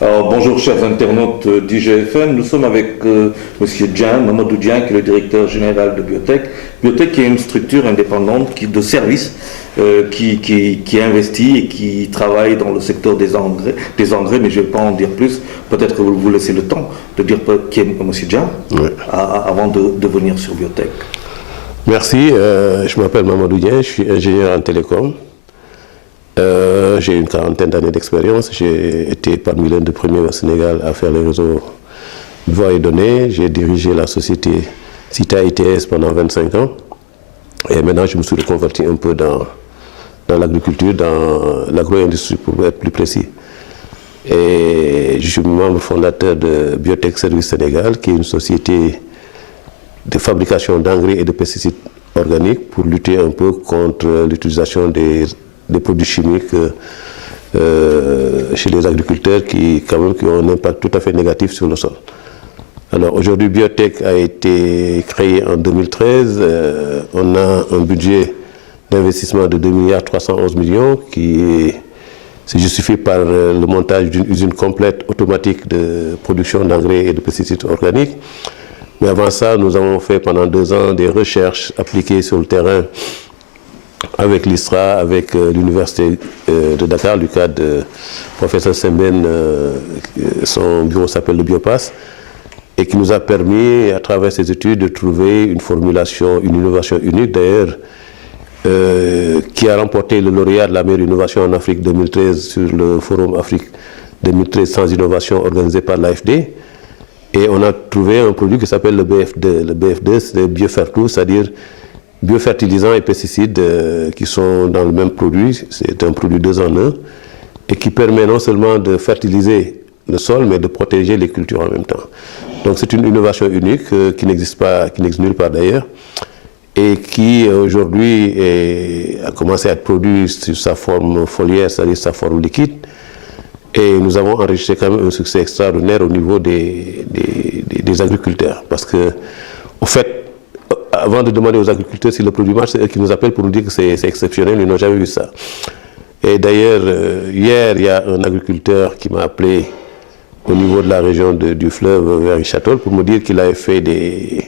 Alors, bonjour chers internautes d'IGFM, nous sommes avec Monsieur Dian, Mamadou Dian, qui est le directeur général de Biotech. Biotech qui est une structure indépendante de services qui investit et qui travaille dans le secteur des engrais, mais je ne vais pas en dire plus. Peut-être que vous laissez le temps de dire qui est Monsieur Dian, oui, avant de venir sur Biotech. Merci, je m'appelle Mamadou Dian, je suis ingénieur en télécom. J'ai une quarantaine d'années d'expérience. J'ai été parmi l'un des premiers au Sénégal à faire les réseaux voix et données. J'ai dirigé la société CITA ITS pendant 25 ans. Et maintenant, je me suis reconverti un peu dans l'agriculture, dans l'agro-industrie pour être plus précis. Et je suis membre fondateur de Biotech Service Sénégal, qui est une société de fabrication d'engrais et de pesticides organiques pour lutter un peu contre l'utilisation des produits chimiques chez les agriculteurs qui ont un impact tout à fait négatif sur le sol. Alors aujourd'hui, Biotech a été créé en 2013. On a un budget d'investissement de 2,311 milliards qui se justifie par le montage d'une usine complète automatique de production d'engrais et de pesticides organiques. Mais avant ça, nous avons fait pendant 2 ans des recherches appliquées sur le terrain avec l'ISRA, avec l'Université de Dakar, du cadre de professeur Semben, son bureau s'appelle le Biopass, et qui nous a permis, à travers ces études, de trouver une formulation, une innovation unique d'ailleurs, qui a remporté le lauréat de la meilleure innovation en Afrique 2013 sur le Forum Afrique 2013 sans innovation organisé par l'AFD. Et on a trouvé un produit qui s'appelle le BF2. Le BF2, c'est le biofertile, c'est-à-dire biofertilisants et pesticides qui sont dans le même produit. C'est un produit 2 en 1 et qui permet non seulement de fertiliser le sol, mais de protéger les cultures en même temps. Donc c'est une innovation unique qui n'existe nulle part d'ailleurs et qui aujourd'hui a commencé à être produit sur sa forme foliaire, c'est-à-dire sa forme liquide. Et nous avons enregistré quand même un succès extraordinaire au niveau des agriculteurs. Parce que, au fait, avant de demander aux agriculteurs si le produit marche, c'est eux qui nous appellent pour nous dire que c'est exceptionnel, ils n'ont jamais vu ça. Et d'ailleurs, hier, il y a un agriculteur qui m'a appelé au niveau de la région du fleuve vers Château pour me dire qu'il avait fait des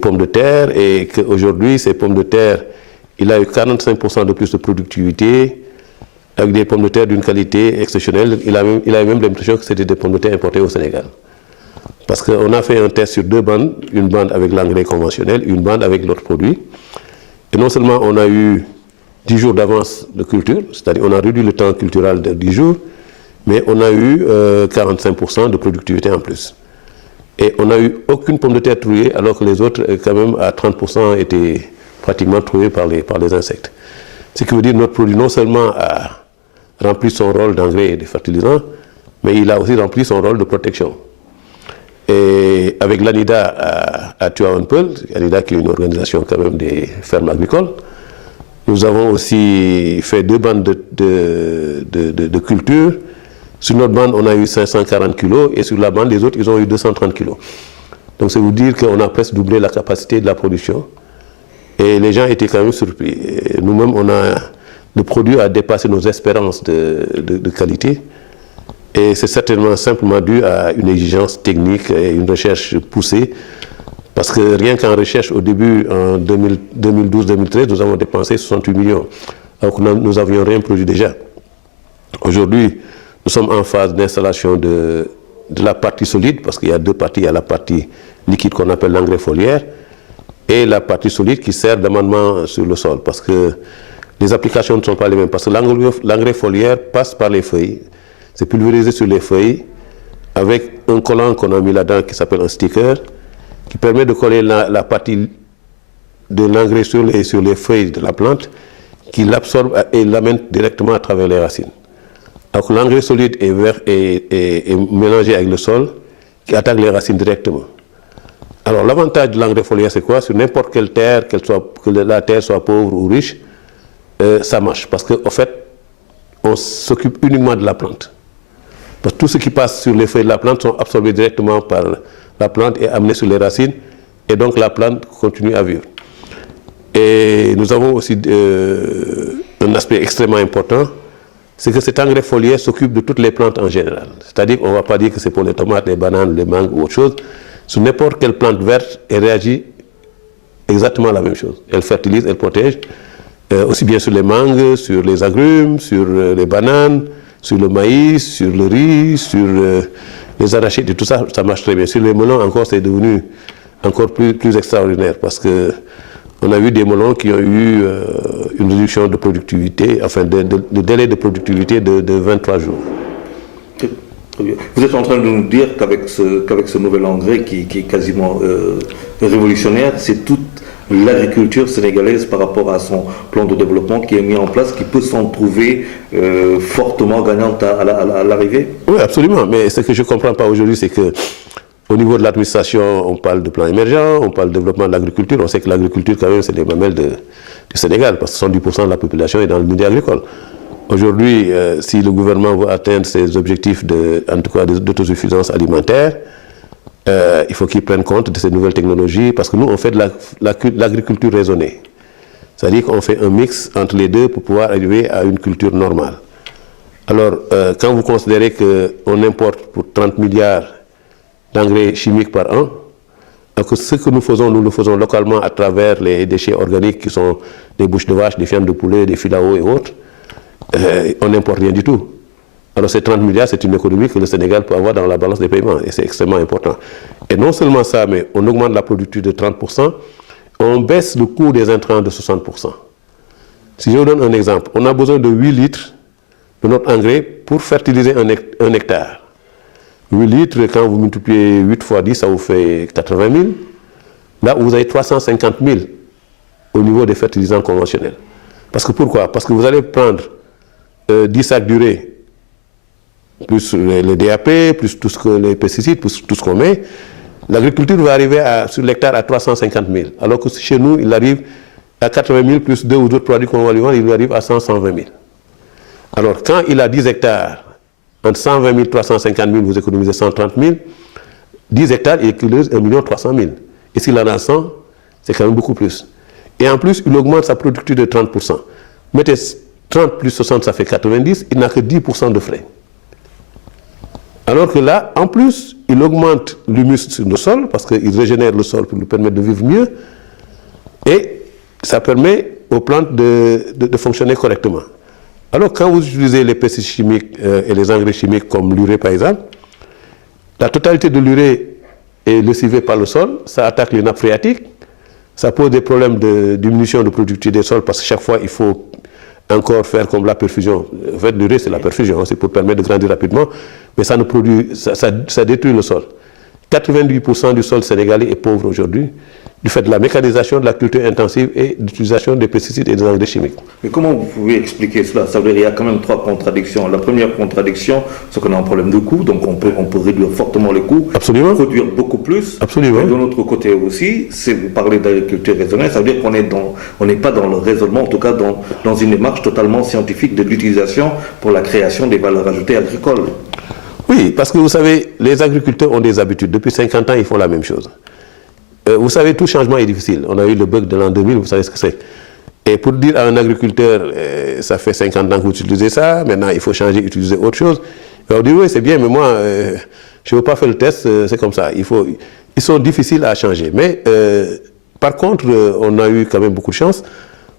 pommes de terre et qu'aujourd'hui, ces pommes de terre, il a eu 45% de plus de productivité avec des pommes de terre d'une qualité exceptionnelle. Il avait même l'impression que c'était des pommes de terre importées au Sénégal. Parce qu'on a fait un test sur 2 bandes, une bande avec l'engrais conventionnel, une bande avec l'autre produit. Et non seulement on a eu 10 jours d'avance de culture, c'est-à-dire on a réduit le temps culturel de 10 jours, mais on a eu 45% de productivité en plus. Et on n'a eu aucune pomme de terre trouée, alors que les autres, quand même, à 30%, étaient pratiquement trouées par les insectes. Ce qui veut dire que notre produit non seulement a rempli son rôle d'engrais et de fertilisant, mais il a aussi rempli son rôle de protection. Et avec l'ANIDA à Tuaonpel, l'ANIDA qui est une organisation quand même des fermes agricoles, nous avons aussi fait 2 bandes de culture. Sur notre bande, on a eu 540 kg et sur la bande des autres, ils ont eu 230 kg. Donc c'est vous dire qu'on a presque doublé la capacité de la production. Et les gens étaient quand même surpris. Nous-mêmes, le produit a dépassé nos espérances de qualité. Et c'est certainement simplement dû à une exigence technique et une recherche poussée. Parce que rien qu'en recherche, au début, en 2012-2013, nous avons dépensé 68 millions. Alors que nous n'avions rien produit déjà. Aujourd'hui, nous sommes en phase d'installation de la partie solide, parce qu'il y a 2 parties. Il y a la partie liquide qu'on appelle l'engrais foliaire, et la partie solide qui sert d'amendement sur le sol. Parce que les applications ne sont pas les mêmes. Parce que l'engrais foliaire passe par les feuilles. C'est pulvérisé sur les feuilles avec un collant qu'on a mis là-dedans qui s'appelle un sticker qui permet de coller la partie de l'engrais sur les feuilles de la plante qui l'absorbe et l'amène directement à travers les racines. Alors que l'engrais solide est mélangé avec le sol qui attaque les racines directement. Alors l'avantage de l'engrais foliaire c'est quoi? Sur n'importe quelle terre, que la terre soit pauvre ou riche, ça marche parce qu'en fait on s'occupe uniquement de la plante. Parce que tout ce qui passe sur les feuilles de la plante sont absorbés directement par la plante et amenés sur les racines, et donc la plante continue à vivre. Et nous avons aussi un aspect extrêmement important, c'est que cet engrais foliaire s'occupe de toutes les plantes en général. C'est-à-dire qu'on ne va pas dire que c'est pour les tomates, les bananes, les mangues ou autre chose. Sur n'importe quelle plante verte, elle réagit exactement la même chose. Elle fertilise, elle protège, aussi bien sur les mangues, sur les agrumes, sur les bananes, sur le maïs, sur le riz, sur les arachides, et tout ça, ça marche très bien. Sur les melons, encore, c'est devenu encore plus extraordinaire parce que on a vu des melons qui ont eu une réduction de productivité, enfin de délai de productivité de 23 jours. Vous êtes en train de nous dire qu'avec ce nouvel engrais qui est quasiment révolutionnaire, c'est toute l'agriculture sénégalaise par rapport à son plan de développement qui est mis en place, qui peut s'en trouver fortement gagnante à l'arrivée? Oui, absolument. Mais ce que je ne comprends pas aujourd'hui, c'est que au niveau de l'administration, on parle de plan émergent, on parle de développement de l'agriculture. On sait que l'agriculture, quand même, c'est les mamelles du Sénégal, parce que 70% de la population est dans le milieu agricole. Aujourd'hui, si le gouvernement veut atteindre ses objectifs en tout cas d'autosuffisance alimentaire, il faut qu'il prenne compte de ces nouvelles technologies, parce que nous, on fait de l'agriculture raisonnée. C'est-à-dire qu'on fait un mix entre les deux pour pouvoir arriver à une culture normale. Alors, quand vous considérez qu'on importe pour 30 milliards d'engrais chimiques par an, alors que ce que nous le faisons localement à travers les déchets organiques qui sont des bouches de vache, des viandes de poulet, des filaos et autres, on n'importe rien du tout. Alors ces 30 milliards, c'est une économie que le Sénégal peut avoir dans la balance des paiements et c'est extrêmement important. Et non seulement ça, mais on augmente la productivité de 30%, on baisse le coût des intrants de 60%. Si je vous donne un exemple, on a besoin de 8 litres de notre engrais pour fertiliser un hectare. 8 litres, quand vous multipliez 8 fois 10, ça vous fait 80 000. Là, vous avez 350 000 au niveau des fertilisants conventionnels. Parce que pourquoi? Parce que vous allez prendre 10 sacs d'urée, plus les DAP, plus tout ce que les pesticides, plus tout ce qu'on met. L'agriculture va arriver sur l'hectare à 350 000. Alors que chez nous, il arrive à 80 000 plus 2 ou d'autres produits qu'on va lui vendre, il lui arrive à 100, 120 000. Alors quand il a 10 hectares, entre 120 000 et 350 000, vous économisez 130 000. 10 hectares, il économise 1 300 000. Et s'il en a 100, c'est quand même beaucoup plus. Et en plus, il augmente sa productivité de 30%. Mettez 30 plus 60, ça fait 90, il n'a que 10% de frais. Alors que là, en plus, il augmente l'humus sur le sol, parce qu'il régénère le sol pour lui permettre de vivre mieux. Et ça permet aux plantes de fonctionner correctement. Alors, quand vous utilisez les pesticides chimiques et les engrais chimiques comme l'urée par exemple, la totalité de l'urée est lessivée par le sol, ça attaque les nappes phréatiques, ça pose des problèmes de diminution de productivité des sols parce que chaque fois il faut encore faire comme la perfusion. En fait, l'urée c'est la perfusion, c'est pour permettre de grandir rapidement, mais ça détruit le sol. 98% du sol sénégalais est pauvre aujourd'hui, du fait de la mécanisation, de la culture intensive et de l'utilisation des pesticides et des engrais chimiques. Mais comment vous pouvez expliquer cela? Ça veut dire qu'il y a quand même 3 contradictions. La première contradiction, c'est qu'on a un problème de coût, donc on peut réduire fortement les coûts, Absolument. Produire beaucoup plus. Absolument. Et de l'autre côté aussi, vous parlez d'agriculture raisonnée, ça veut dire qu'on n'est pas dans le raisonnement, en tout cas dans une démarche totalement scientifique de l'utilisation pour la création des valeurs ajoutées agricoles. Oui, parce que vous savez, les agriculteurs ont des habitudes. Depuis 50 ans, ils font la même chose. Vous savez, tout changement est difficile. On a eu le bug de l'an 2000, vous savez ce que c'est. Et pour dire à un agriculteur, ça fait 50 ans que vous utilisez ça, maintenant il faut changer, utiliser autre chose. Il va dire, oui, c'est bien, mais moi, je ne veux pas faire le test, c'est comme ça. Ils sont difficiles à changer. Mais par contre, on a eu quand même beaucoup de chance,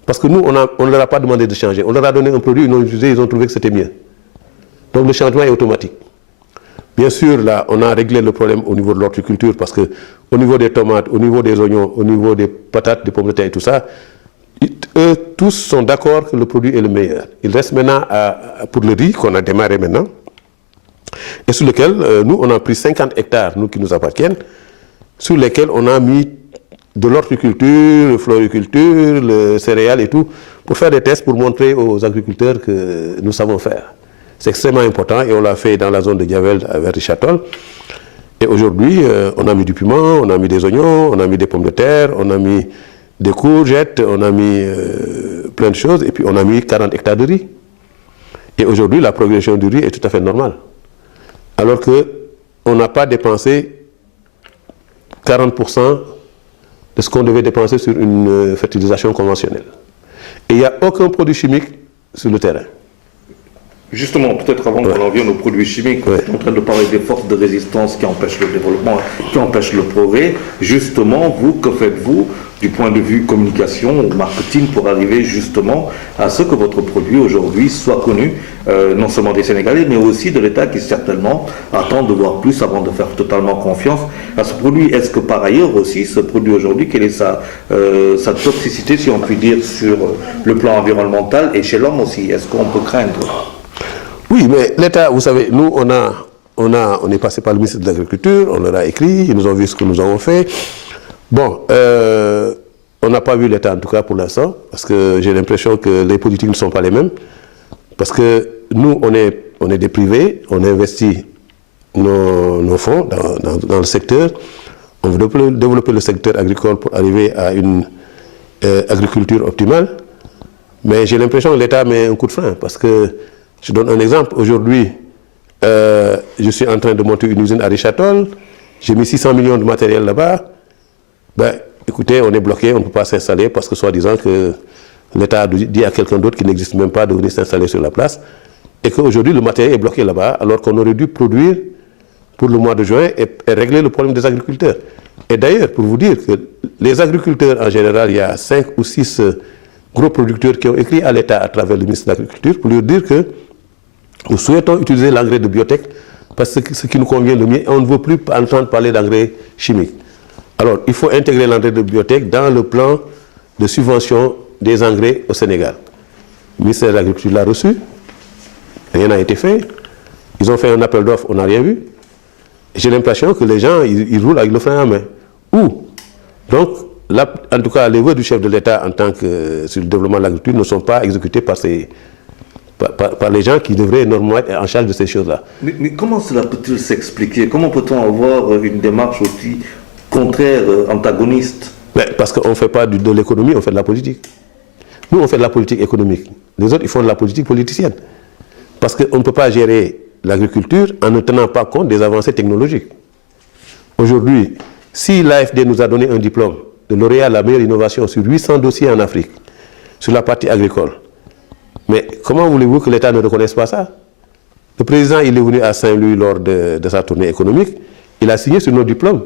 parce que nous, on ne leur a pas demandé de changer. On leur a donné un produit, ils l'ont utilisé, ils ont trouvé que c'était mieux. Donc le changement est automatique. Bien sûr, là, on a réglé le problème au niveau de l'horticulture parce que au niveau des tomates, au niveau des oignons, au niveau des patates, des pommes de terre et tout ça, eux tous sont d'accord que le produit est le meilleur. Il reste maintenant pour le riz qu'on a démarré maintenant et sur lequel nous, on a pris 50 hectares, nous qui nous appartiennent, sur lesquels on a mis de l'horticulture, la floriculture, le céréales et tout, pour faire des tests pour montrer aux agriculteurs que nous savons faire. C'est extrêmement important et on l'a fait dans la zone de Diavel vers Richatol. Et aujourd'hui, on a mis du piment, on a mis des oignons, on a mis des pommes de terre, on a mis des courgettes, on a mis plein de choses et puis on a mis 40 hectares de riz. Et aujourd'hui, la progression du riz est tout à fait normale. Alors qu'on n'a pas dépensé 40% de ce qu'on devait dépenser sur une fertilisation conventionnelle. Et il n'y a aucun produit chimique sur le terrain. Justement, peut-être avant qu'on en vienne aux produits chimiques, on est en train de parler des forces de résistance qui empêchent le développement, qui empêchent le progrès. Justement, vous, que faites-vous du point de vue communication ou marketing pour arriver justement à ce que votre produit aujourd'hui soit connu, non seulement des Sénégalais, mais aussi de l'État qui certainement attend de voir plus avant de faire totalement confiance à ce produit. Est-ce que par ailleurs aussi, ce produit aujourd'hui, quelle est sa toxicité, si on peut dire, sur le plan environnemental et chez l'homme aussi? Est-ce qu'on peut craindre? Oui, mais l'État, vous savez, nous, on est passé par le ministre de l'Agriculture, on leur a écrit, ils nous ont vu ce que nous avons fait. Bon, on n'a pas vu l'État en tout cas pour l'instant, parce que j'ai l'impression que les politiques ne sont pas les mêmes. Parce que nous, on est des privés, on investit nos fonds dans le secteur, on veut développer le secteur agricole pour arriver à une agriculture optimale. Mais j'ai l'impression que l'État met un coup de frein, parce que je donne un exemple. Aujourd'hui, je suis en train de monter une usine à Richatol. J'ai mis 600 millions de matériel là-bas. Ben, écoutez, on est bloqué, on ne peut pas s'installer parce que soi-disant que l'État a dit à quelqu'un d'autre qui n'existe même pas de venir s'installer sur la place. Et qu'aujourd'hui, le matériel est bloqué là-bas, alors qu'on aurait dû produire pour le mois de juin et régler le problème des agriculteurs. Et d'ailleurs, pour vous dire que les agriculteurs en général, il y a 5 ou 6 gros producteurs qui ont écrit à l'État à travers le ministre de l'Agriculture pour lui dire que nous souhaitons utiliser l'engrais de biotech parce que ce qui nous convient le mieux, on ne veut plus entendre parler d'engrais chimiques. Alors, il faut intégrer l'engrais de biotech dans le plan de subvention des engrais au Sénégal. Le ministère de l'Agriculture l'a reçu, rien n'a été fait. Ils ont fait un appel d'offres, on n'a rien vu. J'ai l'impression que les gens, ils roulent avec le frein à main. Donc, là, en tout cas, les vœux du chef de l'État en tant que sur le développement de l'agriculture ne sont pas exécutés par les gens qui devraient normalement être en charge de ces choses-là. Mais comment cela peut-il s'expliquer? Comment peut-on avoir une démarche aussi contraire, antagoniste? Parce qu'on ne fait pas de l'économie, on fait de la politique. Nous, on fait de la politique économique. Les autres, ils font de la politique politicienne. Parce qu'on ne peut pas gérer l'agriculture en ne tenant pas compte des avancées technologiques. Aujourd'hui, si l'AFD nous a donné un diplôme de lauréat à la meilleure innovation sur 800 dossiers en Afrique, sur la partie agricole, mais comment voulez-vous que l'État ne reconnaisse pas ça? Le président, il est venu à Saint-Louis lors de sa tournée économique, il a signé sur nos diplômes.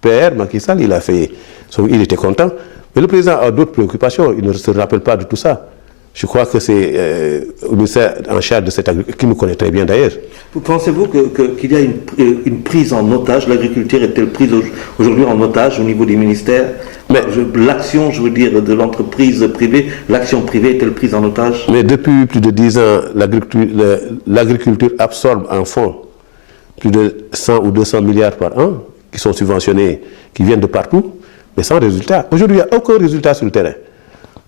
PR, Macky Sall, il était content. Mais le président a d'autres préoccupations, il ne se rappelle pas de tout ça. Je crois que c'est le ministère en charge de cette agriculture, qui nous connaît très bien d'ailleurs. Pensez-vous qu'il y a une prise en otage? L'agriculture est-elle prise aujourd'hui en otage au niveau des ministères? L'action, je veux dire, de l'entreprise privée, l'action privée est-elle prise en otage? Mais depuis plus de 10 ans, l'agriculture absorbe en fonds plus de 100 ou 200 milliards par an, qui sont subventionnés, qui viennent de partout, mais sans résultat. Aujourd'hui, il n'y a aucun résultat sur le terrain.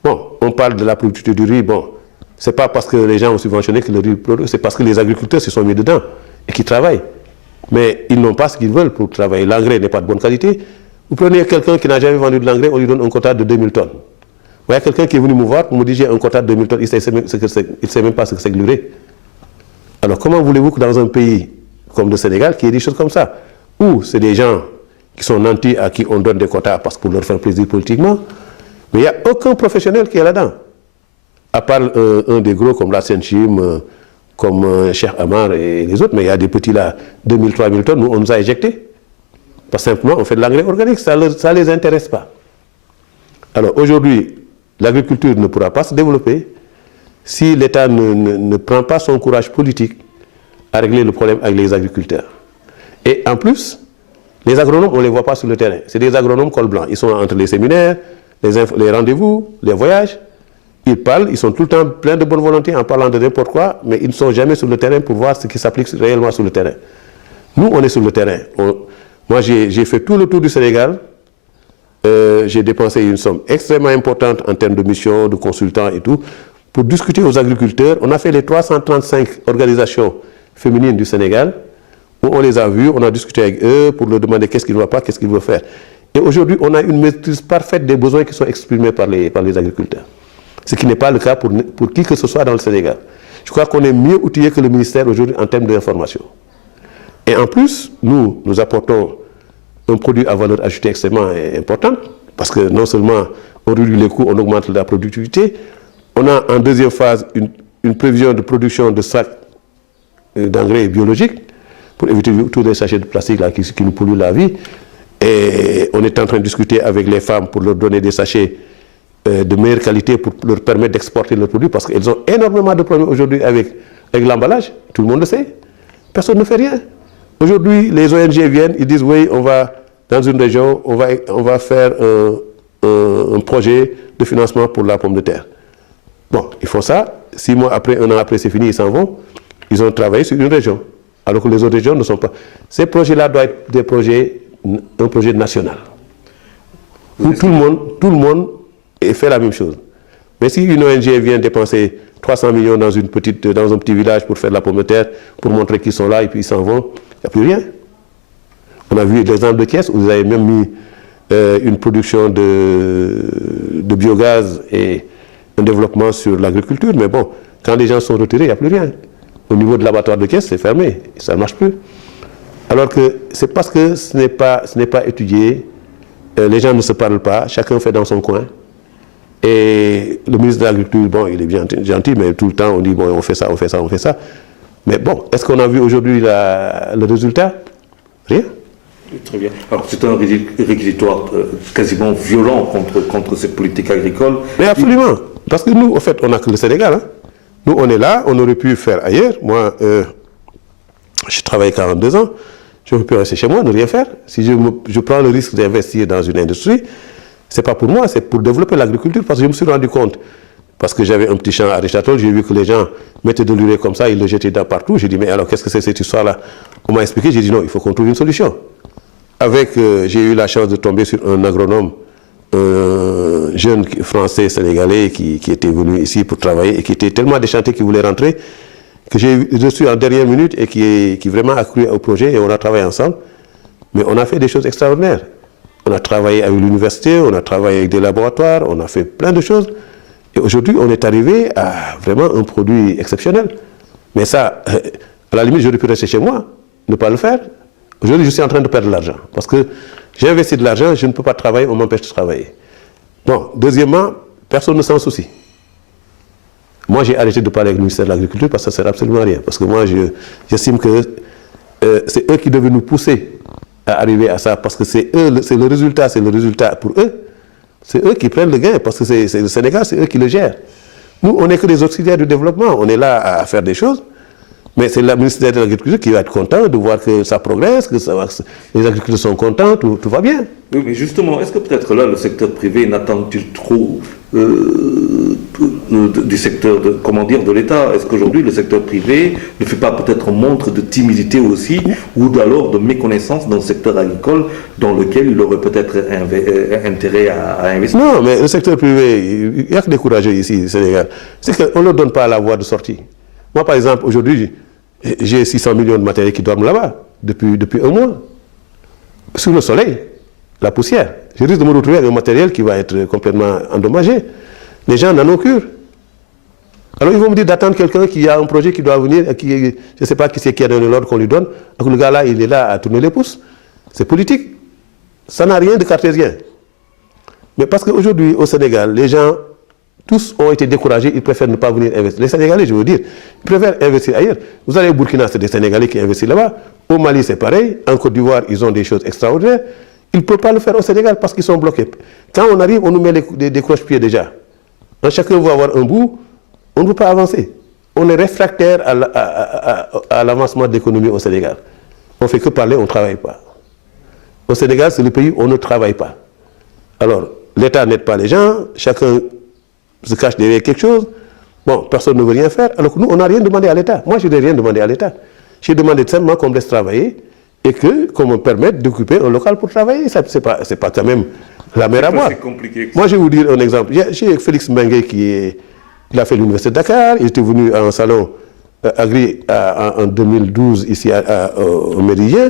Bon, on parle de la productivité du riz, bon, c'est pas parce que les gens ont subventionné que le riz produit, c'est parce que les agriculteurs se sont mis dedans et qui travaillent. Mais ils n'ont pas ce qu'ils veulent pour travailler. L'engrais n'est pas de bonne qualité. Vous prenez quelqu'un qui n'a jamais vendu de l'engrais, on lui donne un quota de 2000 tonnes. Il y a quelqu'un qui est venu me voir pour me dire j'ai un quota de 2000 tonnes, il ne sait même pas ce que c'est que l'urée. Alors comment voulez-vous que dans un pays comme le Sénégal, qu'il y ait des choses comme ça, où c'est des gens qui sont nantis à qui on donne des quotas parce que pour leur faire plaisir politiquement, mais il n'y a aucun professionnel qui est là-dedans. À part un des gros comme la Senchim, comme Cheikh Amar et les autres, mais il y a des petits là, 2000, 3000 tonnes, nous on nous a éjectés. Parce que simplement on fait de l'engrais organique, ça ne les intéresse pas. Alors aujourd'hui, l'agriculture ne pourra pas se développer si l'État ne prend pas son courage politique à régler le problème avec les agriculteurs. Et en plus, les agronomes, on ne les voit pas sur le terrain. C'est des agronomes col blanc. Ils sont entre les séminaires, les rendez-vous, les voyages. Ils parlent, ils sont tout le temps pleins de bonne volonté en parlant de n'importe quoi, mais ils ne sont jamais sur le terrain pour voir ce qui s'applique réellement sur le terrain. Nous, on est sur le terrain. Moi, j'ai fait tout le tour du Sénégal. J'ai dépensé une somme extrêmement importante en termes de missions, de consultants et tout, pour discuter aux agriculteurs. On a fait les 335 organisations féminines du Sénégal, où on les a vus, on a discuté avec eux pour leur demander qu'est-ce qu'ils ne voient pas, qu'est-ce qu'ils veulent faire. Et aujourd'hui, on a une maîtrise parfaite des besoins qui sont exprimés par les agriculteurs. Ce qui n'est pas le cas pour qui que ce soit dans le Sénégal. Je crois qu'on est mieux outillé que le ministère aujourd'hui en termes d'information. Et en plus, nous apportons un produit à valeur ajoutée extrêmement importante, Parce que non seulement on réduit les coûts, on augmente la productivité. On a en deuxième phase une prévision de production de sacs d'engrais biologiques pour éviter tous les sachets de plastique là, qui nous polluent la vie. Et on est en train de discuter avec les femmes pour leur donner des sachets de meilleure qualité pour leur permettre d'exporter leurs produits parce qu'elles ont énormément de problèmes aujourd'hui avec l'emballage. Tout le monde le sait. Personne ne fait rien. Aujourd'hui, les ONG viennent, ils disent oui, on va dans une région, on va faire un projet de financement pour la pomme de terre. Bon, ils font ça. 6 mois après, 1 an après, c'est fini, ils s'en vont. Ils ont travaillé sur une région, alors que les autres régions ne sont pas. Ces projets-là doivent être un projet national. Où tout le monde fait la même chose. Mais si une ONG vient dépenser 300 millions dans un petit village pour faire de la pomme de terre, pour montrer qu'ils sont là et puis ils s'en vont, il n'y a plus rien. On a vu l'exemple de Thiès où vous avez même mis une production de biogaz et un développement sur l'agriculture. Mais bon, quand les gens sont retirés, il n'y a plus rien. Au niveau de l'abattoir de Thiès, c'est fermé, ça ne marche plus. Alors que c'est parce que ce n'est pas étudié, les gens ne se parlent pas, chacun fait dans son coin. Et le ministre de l'Agriculture, bon, il est bien gentil, mais tout le temps on dit, bon, on fait ça, on fait ça, on fait ça. Mais bon, est-ce qu'on a vu aujourd'hui le résultat? Rien. Très bien. Alors c'est un réquisitoire quasiment violent contre cette politique agricole. Mais absolument. Parce que nous, en fait, on n'a que le Sénégal. Hein. Nous, on est là, on aurait pu faire ailleurs. Moi, j'ai travaillé 42 ans. J'aurais pu rester chez moi, ne rien faire. Si je prends le risque d'investir dans une industrie, ce n'est pas pour moi, c'est pour développer l'agriculture. Parce que je me suis rendu compte, parce que j'avais un petit champ à Richatol, j'ai vu que les gens mettaient de l'urée comme ça, ils le jetaient partout. J'ai dit, mais alors qu'est-ce que c'est cette histoire-là? On m'a expliqué, j'ai dit non, il faut qu'on trouve une solution. J'ai eu la chance de tomber sur un agronome, un jeune français sénégalais qui était venu ici pour travailler et qui était tellement déchanté qu'il voulait rentrer, que j'ai reçu en dernière minute et qui vraiment a cru au projet et on a travaillé ensemble. Mais on a fait des choses extraordinaires. On a travaillé avec l'université, on a travaillé avec des laboratoires, on a fait plein de choses. Et aujourd'hui, on est arrivé à vraiment un produit exceptionnel. Mais ça, à la limite, j'aurais pu rester chez moi, ne pas le faire. Aujourd'hui, je suis en train de perdre de l'argent. Parce que j'ai investi de l'argent, je ne peux pas travailler, on m'empêche de travailler. Bon, deuxièmement, personne ne s'en soucie. Moi, j'ai arrêté de parler avec le ministère de l'Agriculture parce que ça ne sert absolument à rien. Parce que moi, j'estime que c'est eux qui devaient nous pousser à arriver à ça. Parce que c'est le résultat pour eux. C'est eux qui prennent le gain. Parce que c'est le Sénégal, c'est eux qui le gèrent. Nous, on n'est que des auxiliaires du développement. On est là à faire des choses. Mais c'est le ministère de l'Agriculture qui va être content de voir que ça progresse, que les agriculteurs sont contents, tout va bien. Oui, mais justement, est-ce que peut-être là, le secteur privé n'attend-il trop du secteur, de l'État? Est-ce qu'aujourd'hui, le secteur privé ne fait pas peut-être montre de timidité aussi, ou alors de méconnaissance dans le secteur agricole dans lequel il aurait peut-être intérêt à investir? Non, mais le secteur privé, il n'y a que des courageux ici au Sénégal. C'est qu'on ne leur donne pas la voie de sortie. Moi, par exemple, aujourd'hui, j'ai 600 millions de matériels qui dorment là-bas, depuis 1 mois. Sous le soleil, la poussière. Je risque de me retrouver avec un matériel qui va être complètement endommagé. Les gens n'en ont cure. Alors ils vont me dire d'attendre quelqu'un qui a un projet qui doit venir, je ne sais pas qui c'est qui a donné l'ordre qu'on lui donne. Donc le gars-là, il est là à tourner les pouces. C'est politique. Ça n'a rien de cartésien. Mais parce qu'aujourd'hui, au Sénégal, les gens... Tous ont été découragés, ils préfèrent ne pas venir investir. Les Sénégalais, je veux dire, ils préfèrent investir ailleurs. Vous allez au Burkina, c'est des Sénégalais qui investissent là-bas. Au Mali, c'est pareil. En Côte d'Ivoire, ils ont des choses extraordinaires. Ils ne peuvent pas le faire au Sénégal parce qu'ils sont bloqués. Quand on arrive, on nous met des cloche-pieds déjà. Quand chacun veut avoir un bout, on ne peut pas avancer. On est réfractaire à l'avancement de l'économie au Sénégal. On ne fait que parler, on ne travaille pas. Au Sénégal, c'est le pays où on ne travaille pas. Alors, l'État n'aide pas les gens, chacun se cache derrière quelque chose. Bon, personne ne veut rien faire. Alors que nous, on n'a rien demandé à l'État. Moi, je n'ai rien demandé à l'État. J'ai demandé simplement qu'on me laisse travailler et qu'on me permette d'occuper un local pour travailler. Ce n'est pas quand même la mer à boire. C'est compliqué. Moi, je vais vous dire un exemple. J'ai Félix Mbengue il a fait l'université de Dakar. Il était venu à un salon agri en 2012 ici au Méridien.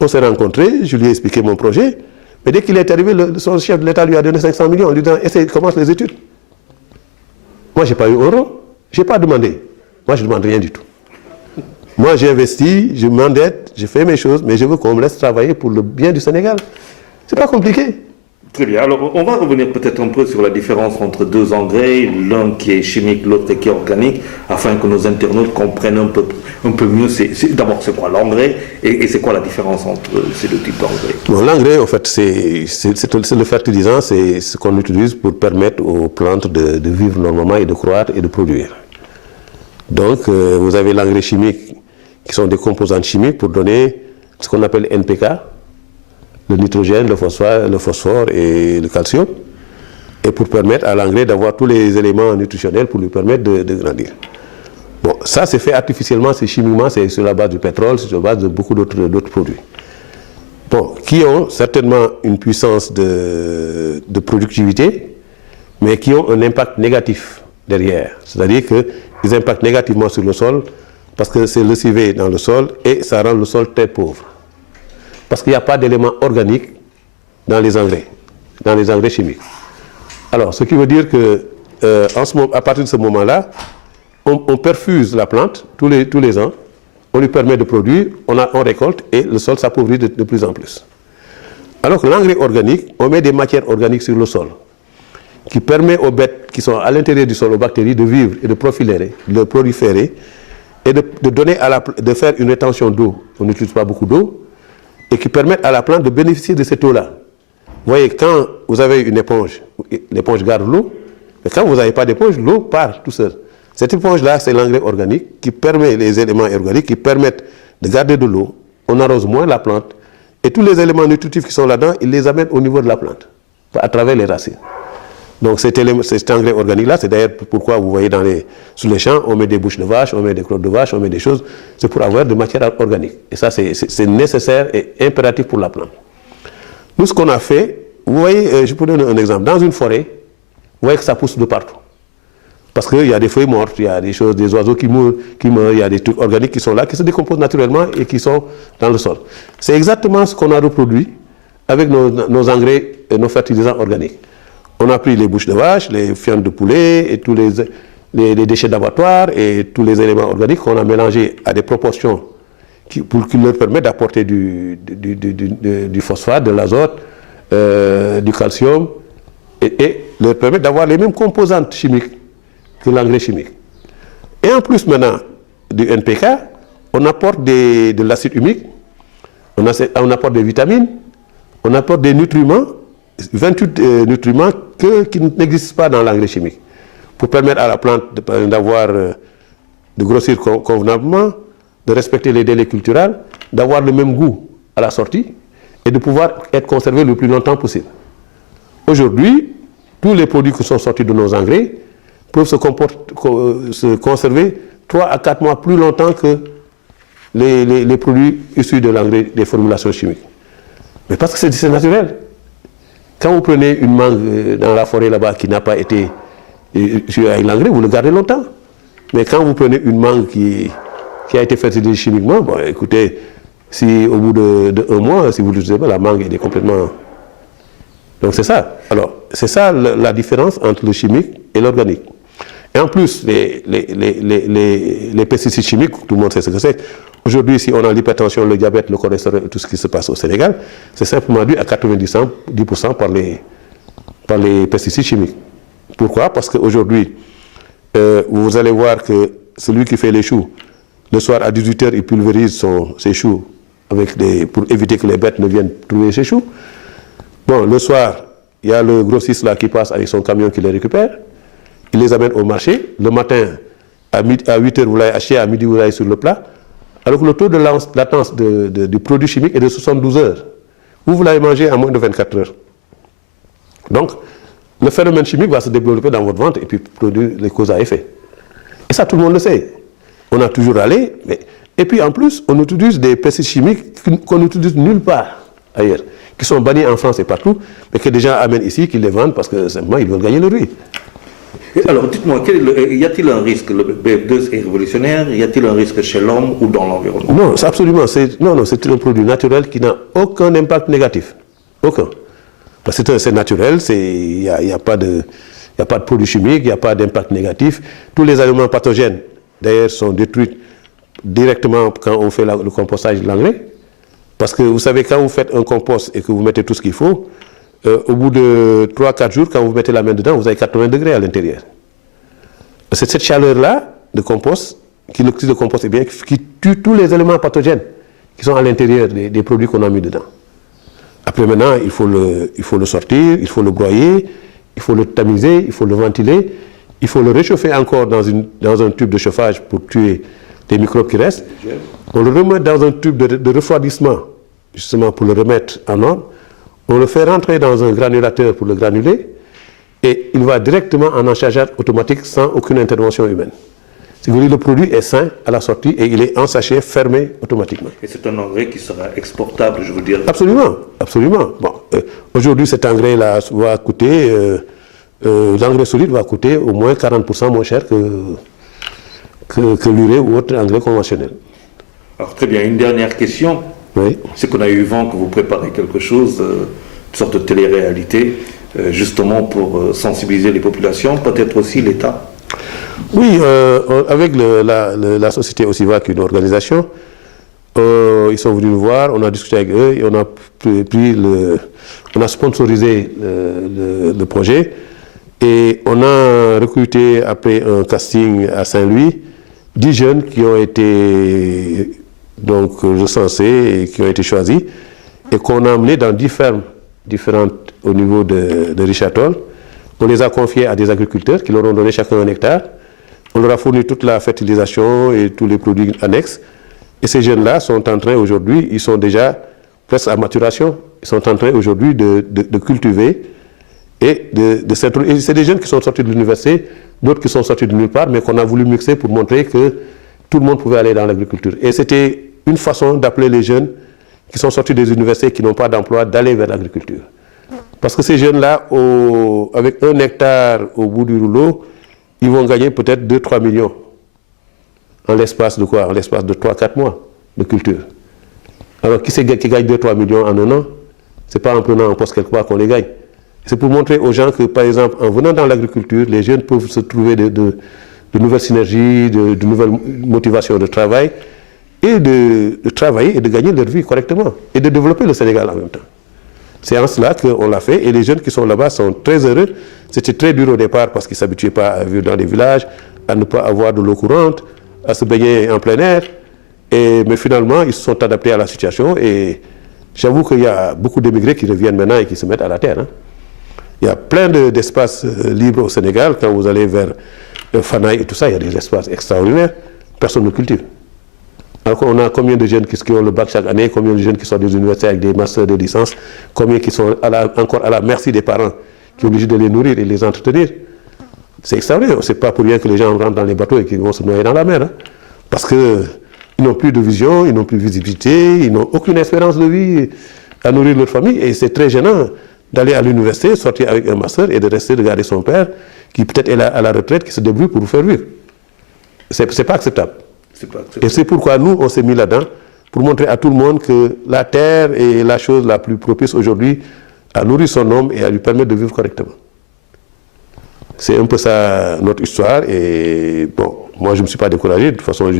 On s'est rencontrés, je lui ai expliqué mon projet. Mais dès qu'il est arrivé, son chef de l'État lui a donné 500 millions en lui disant « commence les études ». Moi, je n'ai pas eu un rond. Je n'ai pas demandé. Moi, je ne demande rien du tout. Moi, j'ai investi, je m'endette, je fais mes choses, mais je veux qu'on me laisse travailler pour le bien du Sénégal. Ce n'est pas compliqué. Très bien. Alors, on va revenir peut-être un peu sur la différence entre deux engrais, l'un qui est chimique, l'autre qui est organique, afin que nos internautes comprennent un peu mieux. D'abord, c'est quoi l'engrais et c'est quoi la différence entre ces deux types d'engrais? Bon, l'engrais, en fait, c'est le fertilisant, c'est ce qu'on utilise pour permettre aux plantes de vivre normalement et de croître et de produire. Donc, vous avez l'engrais chimique, qui sont des composantes chimiques pour donner ce qu'on appelle NPK, le nitrogène, le phosphore et le calcium, et pour permettre à l'engrais d'avoir tous les éléments nutritionnels pour lui permettre de grandir. Bon, ça c'est fait artificiellement, c'est chimiquement, c'est sur la base du pétrole, c'est sur la base de beaucoup d'autres produits. Bon, qui ont certainement une puissance de productivité, mais qui ont un impact négatif derrière. C'est-à-dire qu'ils impactent négativement sur le sol, parce que c'est lessivé dans le sol et ça rend le sol très pauvre. Parce qu'il n'y a pas d'éléments organiques dans les engrais chimiques. Alors, ce qui veut dire que à partir de ce moment-là, on perfuse la plante tous les ans, on lui permet de produire, on récolte et le sol s'appauvrit de plus en plus. Alors que l'engrais organique, on met des matières organiques sur le sol, qui permet aux bêtes qui sont à l'intérieur du sol, aux bactéries, de vivre et de proliférer et de faire une rétention d'eau. On n'utilise pas beaucoup d'eau, et qui permettent à la plante de bénéficier de cette eau-là. Vous voyez, quand vous avez une éponge, l'éponge garde l'eau, mais quand vous n'avez pas d'éponge, l'eau part tout seul. Cette éponge-là, c'est l'engrais organique qui permet les éléments organiques qui permettent de garder de l'eau. On arrose moins la plante, et tous les éléments nutritifs qui sont là-dedans, ils les amènent au niveau de la plante, à travers les racines. Donc cet engrais organique-là, c'est d'ailleurs pourquoi vous voyez sur les champs, on met des bouches de vache, on met des crottes de vache, on met des choses, c'est pour avoir de matière organique. Et ça, c'est nécessaire et impératif pour la plante. Nous, ce qu'on a fait, vous voyez, je peux donner un exemple. Dans une forêt, vous voyez que ça pousse de partout. Parce qu'il y a des feuilles mortes, il y a des oiseaux qui meurent, il y a des trucs organiques qui sont là, qui se décomposent naturellement et qui sont dans le sol. C'est exactement ce qu'on a reproduit avec nos engrais et nos fertilisants organiques. On a pris les bouches de vache, les fientes de poulet et tous les déchets d'abattoir et tous les éléments organiques qu'on a mélangés à des proportions qui leur permettent d'apporter du phosphate, de l'azote, du calcium et leur permettent d'avoir les mêmes composantes chimiques que l'engrais chimique. Et en plus maintenant du NPK, on apporte de l'acide humique, on apporte des vitamines, on apporte des nutriments, 28 nutriments qui n'existent pas dans l'engrais chimique, pour permettre à la plante de grossir convenablement, de respecter les délais culturels, d'avoir le même goût à la sortie et de pouvoir être conservé le plus longtemps possible. Aujourd'hui, tous les produits qui sont sortis de nos engrais peuvent se conserver 3 à 4 mois plus longtemps que les produits issus de l'engrais des formulations chimiques. Mais parce que c'est naturel. Quand vous prenez une mangue dans la forêt là-bas qui n'a pas été avec l'engrais, vous le gardez longtemps. Mais quand vous prenez une mangue qui a été fertilisée chimiquement, bon, écoutez, si au bout de 1 mois, si vous l'utilisez pas, la mangue est complètement... Donc c'est ça. Alors, c'est ça la différence entre le chimique et l'organique. Et en plus, les pesticides chimiques, tout le monde sait ce que c'est. Aujourd'hui, si on a l'hypertension, le diabète, le cholestérol, tout ce qui se passe au Sénégal, c'est simplement dû à 90% par les pesticides chimiques. Pourquoi? Parce qu'aujourd'hui, vous allez voir que celui qui fait les choux, le soir à 18 h, il pulvérise ses choux pour éviter que les bêtes ne viennent trouver ses choux. Bon, le soir, il y a le grossiste là qui passe avec son camion qui les récupère. Il les amène au marché. Le matin, à 8 h, vous l'avez acheté, à midi, vous l'avez sur le plat. Alors que le taux de latence du produit chimique est de 72 heures. Vous l'avez mangé en moins de 24 heures. Donc, le phénomène chimique va se développer dans votre ventre et puis produire les causes à effet. Et ça, tout le monde le sait. On a toujours allé. Et puis, en plus, on utilise des pesticides chimiques qu'on n'utilise nulle part ailleurs, qui sont bannis en France et partout, mais que des gens amènent ici, qui les vendent parce que simplement, ils veulent gagner le riz. Alors, dites-moi, y a-t-il un risque? Le BF2 est révolutionnaire. Y a-t il un risque chez l'homme ou dans l'environnement? Non, c'est absolument. C'est un produit naturel qui n'a aucun impact négatif. Aucun. Parce que c'est naturel, il n'y a pas de produits chimiques, il n'y a pas d'impact négatif. Tous les aliments pathogènes, d'ailleurs, sont détruits directement quand on fait le compostage de l'engrais. Parce que vous savez, quand vous faites un compost et que vous mettez tout ce qu'il faut, au bout de 3-4 jours, quand vous mettez la main dedans, vous avez 80 degrés à l'intérieur. C'est cette chaleur-là de compost, qui l'oxyde de compost, bien, qui tue tous les éléments pathogènes qui sont à l'intérieur des produits qu'on a mis dedans. Après maintenant, il faut le sortir, il faut le broyer, il faut le tamiser, il faut le ventiler, il faut le réchauffer encore dans un tube de chauffage pour tuer les microbes qui restent. On le remet dans un tube de refroidissement, justement pour le remettre en ordre. On le fait rentrer dans un granulateur pour le granuler et il va directement en enchargeage automatique sans aucune intervention humaine. Si vous voulez, le produit est sain à la sortie et il est en sachet fermé automatiquement. Et c'est un engrais qui sera exportable, je veux dire. Absolument, absolument. Bon, aujourd'hui, cet engrais-là va coûter, l'engrais solide va coûter au moins 40% moins cher que l'urée ou autre engrais conventionnel. Alors très bien, une dernière question. Oui. C'est qu'on a eu vent que vous préparez quelque chose, une sorte de télé-réalité, justement pour sensibiliser les populations, peut-être aussi l'État. Oui, avec la société Osivac, une organisation, ils sont venus nous voir, on a discuté avec eux et on a sponsorisé le projet et on a recruté après un casting à Saint-Louis 10 jeunes qui ont été donc recensés et qui ont été choisis et qu'on a amenés dans 10 fermes différentes au niveau de Richard Toll. On les a confiés à des agriculteurs qui leur ont donné chacun un hectare. On leur a fourni toute la fertilisation et tous les produits annexes. Et ces jeunes-là sont en train aujourd'hui, ils sont déjà presque à maturation, ils sont en train aujourd'hui de cultiver et s'introduire. C'est des jeunes qui sont sortis de l'université, d'autres qui sont sortis de nulle part, mais qu'on a voulu mixer pour montrer que tout le monde pouvait aller dans l'agriculture. Et c'était une façon d'appeler les jeunes qui sont sortis des universités, qui n'ont pas d'emploi, d'aller vers l'agriculture. Parce que ces jeunes-là, avec 1 hectare au bout du rouleau, ils vont gagner peut-être 2-3 millions. En l'espace de quoi? En l'espace de 3-4 mois de culture. Alors qui gagne 2-3 millions en un an? Ce n'est pas en prenant un poste quelque part qu'on les gagne. C'est pour montrer aux gens que, par exemple, en venant dans l'agriculture, les jeunes peuvent se trouver de nouvelles synergies, de nouvelles motivations de travail, et de travailler et de gagner leur vie correctement, et de développer le Sénégal en même temps. C'est en cela qu'on l'a fait et les jeunes qui sont là-bas sont très heureux. C'était très dur au départ parce qu'ils ne s'habituaient pas à vivre dans les villages, à ne pas avoir de l'eau courante, à se baigner en plein air. Mais finalement, ils se sont adaptés à la situation et j'avoue qu'il y a beaucoup d'émigrés qui reviennent maintenant et qui se mettent à la terre. Hein. Il y a plein d'espaces libres au Sénégal. Quand vous allez vers Fanaï et tout ça, il y a des espaces extraordinaires. Personne ne cultive. Alors on a combien de jeunes qui ont le bac chaque année, combien de jeunes qui sont des universités avec des masters de licence, combien qui sont encore à la merci des parents qui sont obligés de les nourrir et les entretenir. C'est extraordinaire. Ce n'est pas pour rien que les gens rentrent dans les bateaux et qu'ils vont se noyer dans la mer. Hein. Parce qu'ils n'ont plus de vision, ils n'ont plus de visibilité, ils n'ont aucune espérance de vie à nourrir leur famille. Et c'est très gênant d'aller à l'université, sortir avec un master et de rester de garder son père qui peut-être est à la retraite, qui se débrouille pour vous faire vivre. Ce n'est pas acceptable. Et c'est pourquoi nous, on s'est mis là-dedans, pour montrer à tout le monde que la terre est la chose la plus propice aujourd'hui à nourrir son homme et à lui permettre de vivre correctement. C'est un peu ça notre histoire. Et bon, moi, je ne me suis pas découragé. De toute façon,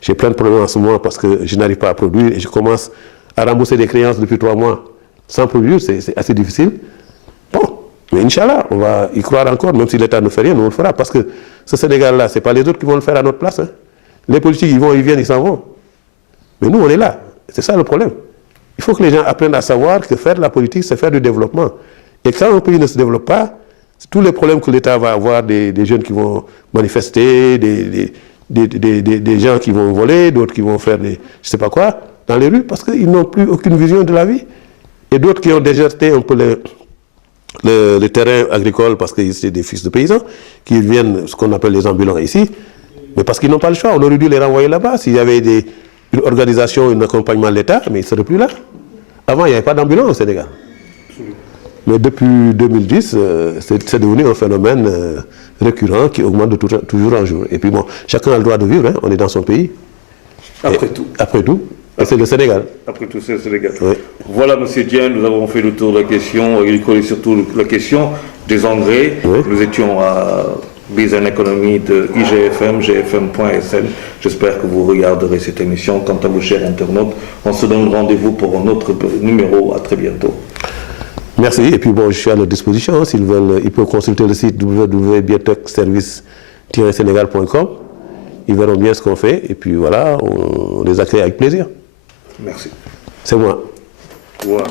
j'ai plein de problèmes en ce moment parce que je n'arrive pas à produire et je commence à rembourser des créances depuis 3 mois sans produire. C'est assez difficile. Bon, mais Inch'Allah, on va y croire encore, même si l'État ne fait rien, nous on le fera. Parce que ce Sénégal-là, ce n'est pas les autres qui vont le faire à notre place. Hein. Les politiques, ils vont, ils viennent, ils s'en vont. Mais nous, on est là. C'est ça le problème. Il faut que les gens apprennent à savoir que faire de la politique, c'est faire du développement. Et quand un pays ne se développe pas, tous les problèmes que l'État va avoir, des jeunes qui vont manifester, des gens qui vont voler, d'autres qui vont faire des je ne sais pas quoi, dans les rues, parce qu'ils n'ont plus aucune vision de la vie. Et d'autres qui ont déserté un peu le terrain agricole parce que c'est des fils de paysans, qui viennent, ce qu'on appelle les ambulants ici, mais parce qu'ils n'ont pas le choix. On aurait dû les renvoyer là-bas. S'il y avait une organisation, un accompagnement de l'État, mais ils ne seraient plus là. Avant, il n'y avait pas d'ambulants au Sénégal. Mais depuis 2010, c'est devenu un phénomène récurrent qui augmente de toujours en jour. Et puis bon, chacun a le droit de vivre, hein. On est dans son pays. Après tout. Après tout. Et c'est le Sénégal. Après tout, c'est le Sénégal. Oui. Voilà, M. Dieng, nous avons fait le tour de la question agricole et surtout la question des engrais. Oui. Nous étions à Business Economy de IGFM, gfm.sn. J'espère que vous regarderez cette émission. Quant à vous, chers internautes, on se donne rendez-vous pour un autre numéro. À très bientôt. Merci, et puis bon, je suis à leur disposition. S'ils veulent, ils peuvent consulter le site www.biotechservice-sénégal.com. Ils verront bien ce qu'on fait, et puis voilà, on les accueille avec plaisir. Merci. C'est moi. Voilà.